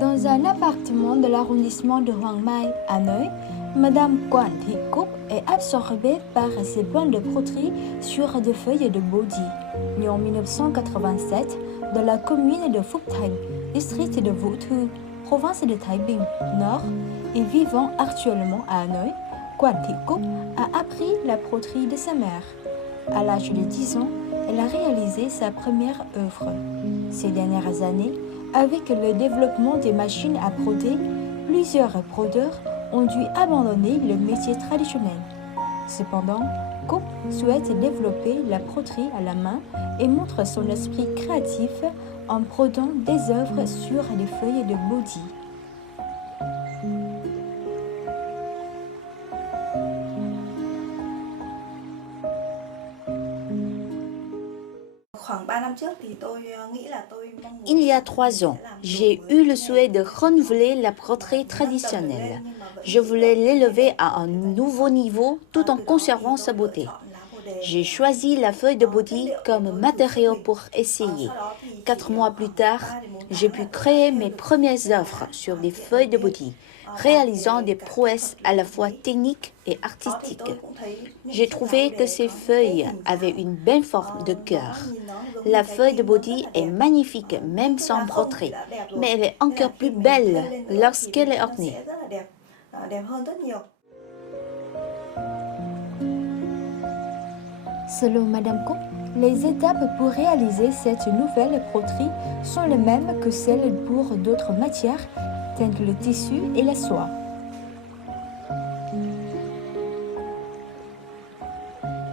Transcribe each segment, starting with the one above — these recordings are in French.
Dans un appartement de l'arrondissement de Hoàng Mai, à Hanoï, Madame Quan Thị Cúc est absorbée par ses points de broderie sur des feuilles de bodi. Née en 1987 dans la commune de Phúc Thành, district de Vũ Thư, province de Thái Bình, Nord, et vivant actuellement à Hanoï, Quan Thị Cúc a appris la broderie de sa mère. À l'âge de 10 ans, elle a réalisé sa première œuvre. Ces dernières années, avec le développement des machines à broder, plusieurs brodeurs ont dû abandonner le métier traditionnel. Cependant, Cúc souhaite développer la broderie à la main et montre son esprit créatif en brodant des œuvres sur les feuilles de bodi. Il y a 3 ans, j'ai eu le souhait de renouveler la broderie traditionnelle. Je voulais l'élever à un nouveau niveau tout en conservant sa beauté. J'ai choisi la feuille de bodi comme matériau pour essayer. 4 mois plus tard, j'ai pu créer mes premières œuvres sur des feuilles de bodi, réalisant des prouesses à la fois techniques et artistiques. J'ai trouvé que ces feuilles avaient une belle forme de cœur. La feuille de bodi est magnifique même sans broderie, mais elle est encore plus belle lorsqu'elle est ornée. Selon Madame Cúc, les étapes pour réaliser cette nouvelle broderie sont les mêmes que celles pour d'autres matières, telles que le tissu et la soie.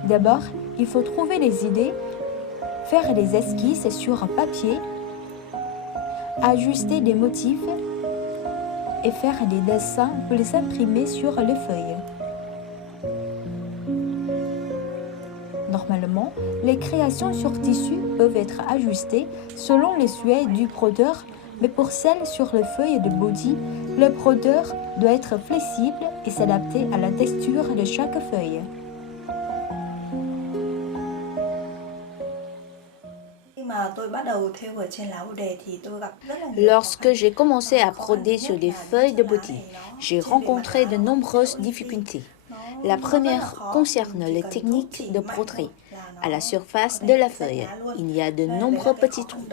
D'abord, il faut trouver les idées, faire des esquisses sur un papier, ajuster des motifs et faire des dessins pour les imprimer sur les feuilles. Normalement, les créations sur tissu peuvent être ajustées selon les souhaits du brodeur, mais pour celles sur les feuilles de bodi, le brodeur doit être flexible et s'adapter à la texture de chaque feuille. Lorsque j'ai commencé à broder sur des feuilles de bodi, j'ai rencontré de nombreuses difficultés. La première concerne les techniques de broderie. À la surface de la feuille, il y a de nombreux petits trous.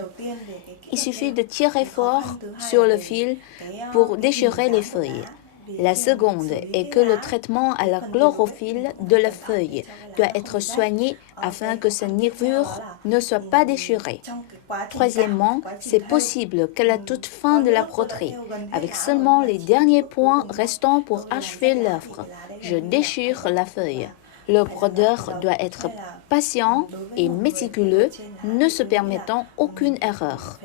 Il suffit de tirer fort sur le fil pour déchirer les feuilles. La seconde est que le traitement à la chlorophylle de la feuille doit être soigné afin que sa nervure ne soit pas déchirée. Troisièmement, c'est possible qu'à la toute fin de la broderie, avec seulement les derniers points restants pour achever l'œuvre, je déchire la feuille. Le brodeur doit être patient et méticuleux, ne se permettant aucune erreur.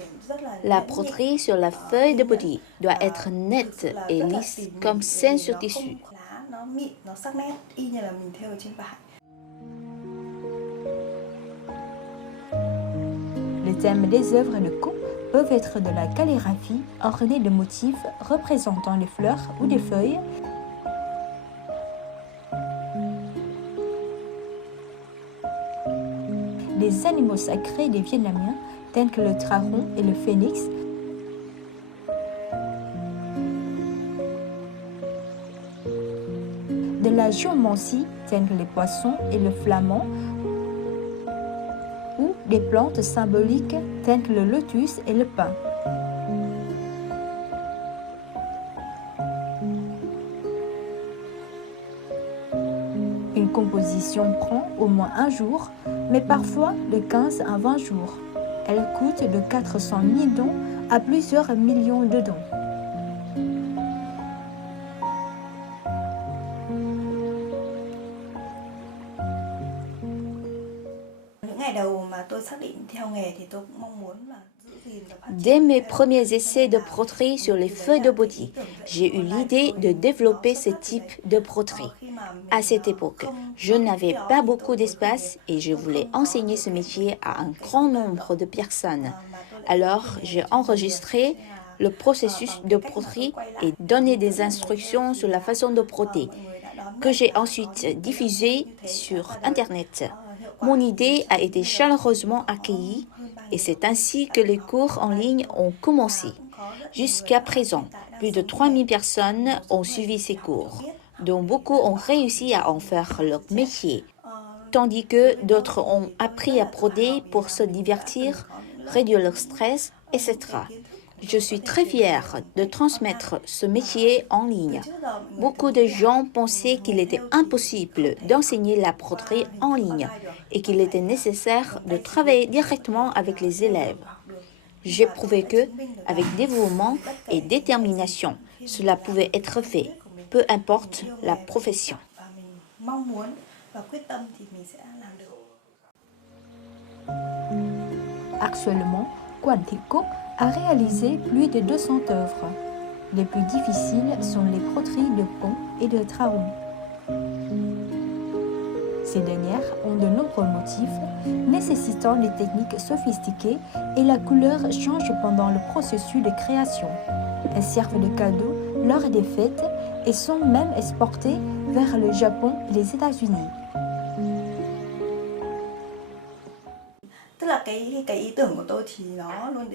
La broderie sur la feuille de bodi doit être nette et lisse comme celle sur tissu. Les thèmes des œuvres de Cúc peuvent être de la calligraphie ornée de motifs représentant les fleurs ou des feuilles, des animaux sacrés des Vietnamiens tels que le traron et le phénix, de la géomancie tels que les poissons et le flamand, ou des plantes symboliques telles que le lotus et le pin. Une composition prend au moins un jour, mais parfois de 15 à 20 jours. Elle coûte de 400 000 dong à plusieurs millions de dong. Dès mes premiers essais de broderie sur les feuilles de bodi, j'ai eu l'idée de développer ce type de broderie. À cette époque, je n'avais pas beaucoup d'espace et je voulais enseigner ce métier à un grand nombre de personnes. Alors, j'ai enregistré le processus de broderie et donné des instructions sur la façon de broder, que j'ai ensuite diffusé sur Internet. Mon idée a été chaleureusement accueillie et c'est ainsi que les cours en ligne ont commencé. Jusqu'à présent, plus de 3000 personnes ont suivi ces cours, dont beaucoup ont réussi à en faire leur métier, tandis que d'autres ont appris à broder pour se divertir, réduire leur stress, etc. Je suis très fière de transmettre ce métier en ligne. Beaucoup de gens pensaient qu'il était impossible d'enseigner la broderie en ligne et qu'il était nécessaire de travailler directement avec les élèves. J'ai prouvé que, avec dévouement et détermination, cela pouvait être fait, peu importe la profession. Actuellement, Quan Thị Cúc a réalisé plus de 200 œuvres. Les plus difficiles sont les broderies de pont et de trahoux. Ces dernières ont de nombreux motifs nécessitant des techniques sophistiquées et la couleur change pendant le processus de création. Elles servent de cadeaux lors des fêtes et sont même exportées vers le Japon et les États-Unis.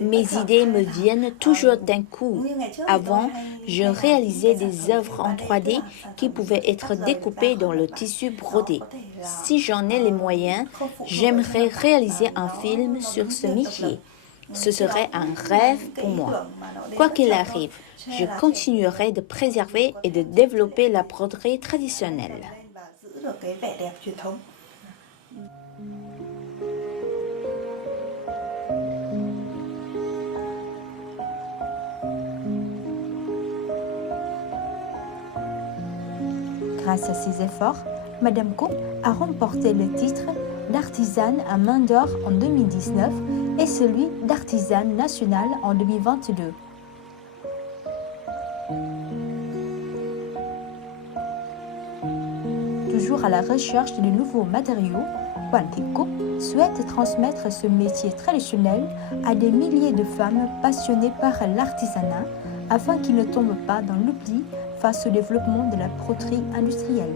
Mes idées me viennent toujours d'un coup. Avant, je réalisais des œuvres en 3D qui pouvaient être découpées dans le tissu brodé. Si j'en ai les moyens, j'aimerais réaliser un film sur ce métier. Ce serait un rêve pour moi. Quoi qu'il arrive, je continuerai de préserver et de développer la broderie traditionnelle. Grâce à ses efforts, Madame Cúc a remporté le titre d'artisane à main d'or en 2019 et celui d'artisane nationale en 2022. Toujours à la recherche de nouveaux matériaux, Quan Thị Cúc souhaite transmettre ce métier traditionnel à des milliers de femmes passionnées par l'artisanat afin qu'ils ne tombent pas dans l'oubli face au développement de la broderie industrielle.